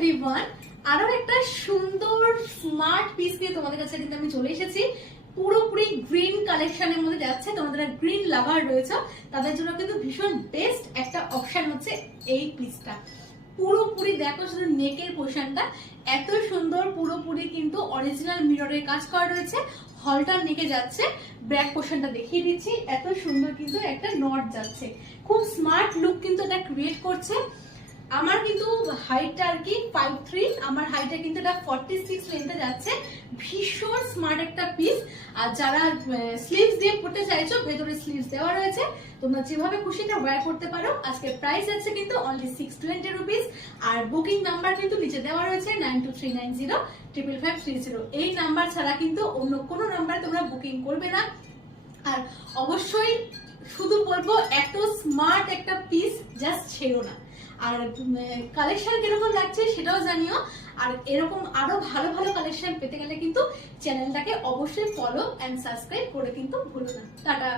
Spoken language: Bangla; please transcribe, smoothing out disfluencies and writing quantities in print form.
এভরিওয়ান, আরো একটা সুন্দর স্মার্ট পিস নিয়ে তোমাদের কাছে কিন্তু আমি চলে এসেছি। পুরোপুরি গ্রিন কালেকশনের মধ্যে যাচ্ছে। তোমাদের গ্রিন লাভার রয়েছে, তাদের জন্য কিন্তু ভীষণ বেস্ট একটা অপশন হচ্ছে এই পিসটা। পুরোপুরি দেখো শুধু নেকের পোর্শনটা এত সুন্দর, পুরোপুরি কিন্তু অরিজিনাল মিররের কাজ করা রয়েছে। হলটার নেকে যাচ্ছে, ব্যাক পোর্শনটা দেখিয়ে দিচ্ছি, এত সুন্দর কিন্তু একটা নট যাচ্ছে। খুব স্মার্ট লুক কিন্তু এটা ক্রিয়েট করছে। আমার কিন্তু হাইটটা আর কি 5'3", আমার হাইটটা কিন্তু এটা 46 লেন্থে যাচ্ছে। ভীষণ স্মার্ট একটা পিস। আর যারা স্লিভস দিয়ে পড়তে চাইছো, ভেতরে স্লিভস দেওয়া রয়েছে, তোমরা যেভাবে খুশি এটা ওয়্যার করতে পারো। আজকে প্রাইস আছে কিন্তু অনলি 620 রুপিস। আর বুকিং নাম্বার কিন্তু নিচে দেওয়া রয়েছে 9239055530। এই নাম্বার ছাড়া কিন্তু অন্য কোনো নাম্বারে তোমরা বুকিং করবে না। আর অবশ্যই শুধু বলবো, এত স্মার্ট একটা পিস জাস্ট ছেড়ো না। আর কালেকশন কিরকম লাগছে সেটাও জানিও। আর এরকম আরো ভালো ভালো কালেকশন পেতে গেলে কিন্তু চ্যানেলটাকে অবশ্যই ফলো এন্ড সাবস্ক্রাইব করে কিন্তু ভুলো না। টাটা।